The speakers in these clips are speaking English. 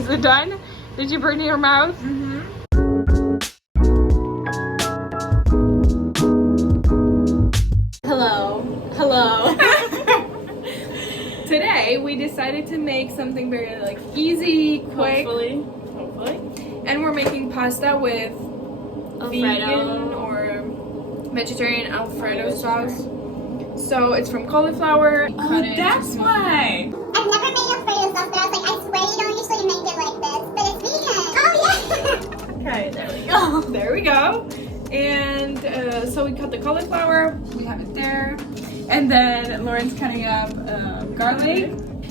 Is it done? Did you burn your mouth? Mm-hmm. Hello. Today we decided to make something very like easy, quick. Hopefully. And we're making pasta with Alfredo. vegan or vegetarian Alfredo sauce. So it's from cauliflower. Oh, that's why. I've never made Alfredo sauce, but I was like, I swear you don't usually make it like this, but it's vegan. Oh yeah. Okay, there we go. There we go. And so we cut the cauliflower. We have it there. And then Lauren's cutting up garlic.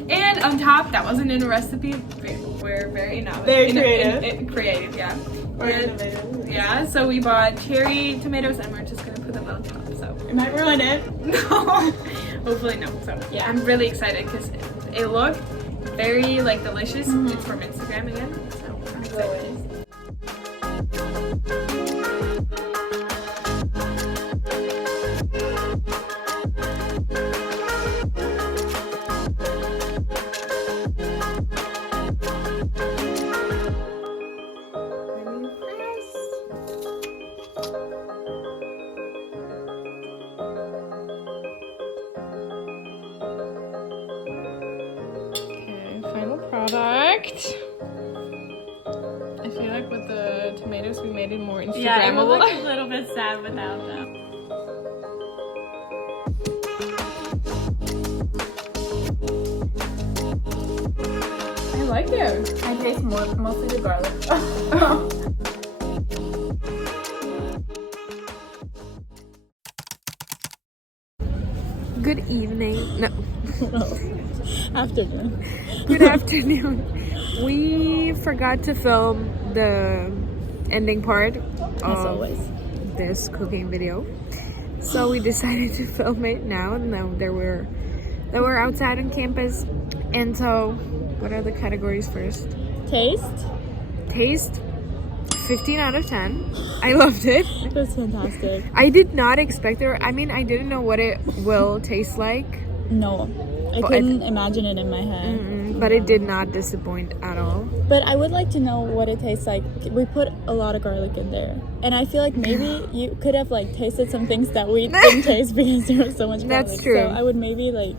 And on top, that wasn't in a recipe. We're very innovative. Very creative. Creative, yeah. Or innovative. Yeah, so we bought cherry tomatoes and we're just gonna put them on top. So It might ruin it. no, hopefully no. So yeah, I'm really excited because it looked very like delicious. It's from Instagram again, so I'm excited. Final product. I feel like with the tomatoes we made it more Instagrammable. Yeah, it would look a little bit sad without them. I like it. I taste mostly the garlic. Good evening. No. Afternoon. Good afternoon. We forgot to film the ending part As of always. this cooking video. So we decided to film it now. Now that we're outside on campus. And so what are the categories first? Taste. Taste, 15 out of 10. I loved it. It was fantastic. I did not expect it. I mean, I didn't know what it will taste like. No. I But couldn't imagine it in my head. But it did not disappoint at all. But I would like to know what it tastes like. We put a lot of garlic in there. And I feel like maybe you could have like tasted some things that we didn't taste because there was so much garlic. That's true. So I would maybe like...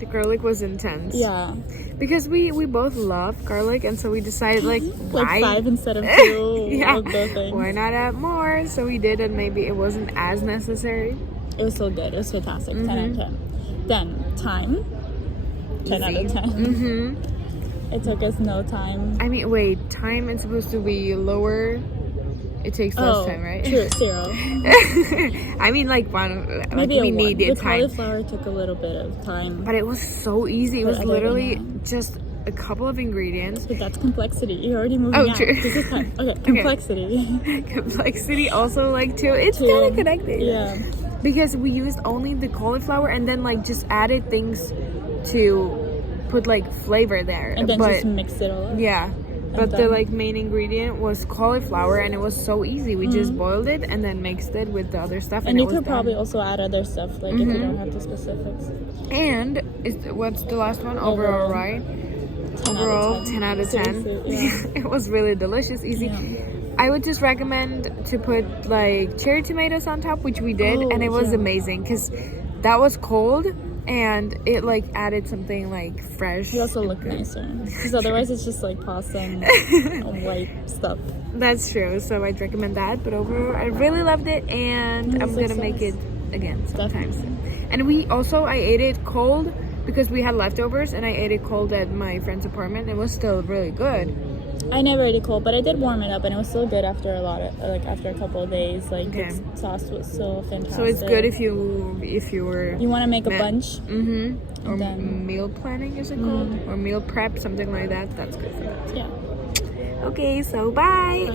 The garlic was intense. Yeah. Because we both love garlic, and so we decided like why 5 instead of 2 yeah, of those things. why not add more? So we did, and maybe it wasn't as necessary. It was so good. It was fantastic. 10 out of 10. Then time. 10 out of 10. It took us no time. I mean, wait, time is supposed to be lower. It takes less time, right? True, 0. I mean, like one, like Maybe we a 1. needed The time, cauliflower took a little bit of time. but it was so easy. It But was I don't literally know. just a couple of ingredients. But that's complexity. You're already moving Oh, out. true. This is time. Okay, complexity. Complexity also like too. It's Two. kind of connected. Yeah. Because we used only the cauliflower and then like just added things to put like flavor there. And then but just mix it all up. yeah. But the done. like main ingredient was cauliflower, and it was so easy. We just boiled it and then mixed it with the other stuff. And it you was could probably done. also add other stuff, like if you don't have the specifics. And what's the last one? Overall, right? 10 Overall, 10 out of 10. Seriously, yeah. It was really delicious, easy. Yeah. I would just recommend to put like cherry tomatoes on top, which we did, and it was yeah. amazing because that was cold and it like added something like fresh. You also look nicer. Because otherwise it's just like pasta and white stuff. That's true, so I'd recommend that. But overall, I really loved it, and It I'm was gonna make it again sometimes. Definitely. And I ate it cold because we had leftovers, and I ate it cold at my friend's apartment. It was still really good. I never ate it cold, but I did warm it up, and it was still good after after a couple of days. Like Okay. the sauce was so fantastic. So it's good if you were you want to make a bunch. or then- meal planning, is it called, or meal prep, something like that. That's good for that. Yeah. Okay, so bye.